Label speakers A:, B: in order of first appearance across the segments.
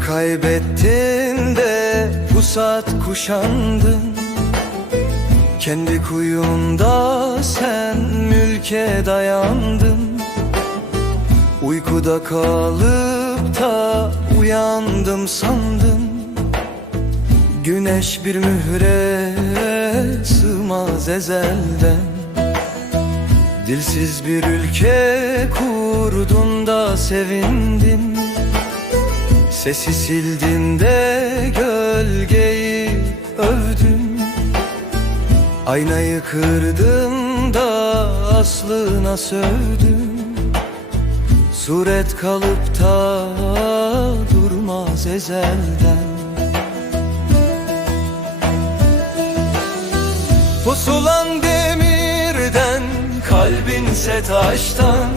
A: kaybettin de pusat kuşandın. Kendi kuyunda sen mülke dayandın. Uykuda kalıp da uyandım sandım Güneş bir mühre sığmaz ezelden. Dilsiz bir ülke kurdun da sevindin Sesi sildin de gölgeyi övdün. Aynayı kırdın da aslına sövdün. Suret kalıp da durmaz ezelden. Pusulan demirden kalbinse taştan.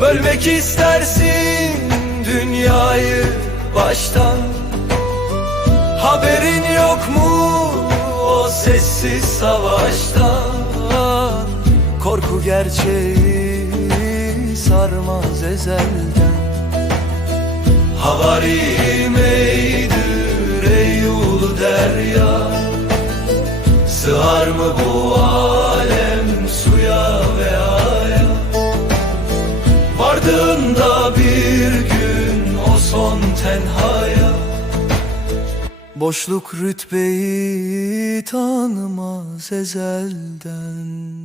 A: Bölmek istersin dünyayı baştan. Haberin yok mu o sessiz savaştan? Korku gerçeği sarmaz ezelden. Havari meydir ey ulu derya? Sığar mı bu alem suya ve aya? Vardığında bir tenhaya. Boşluk rütbeyi tanımaz ezelden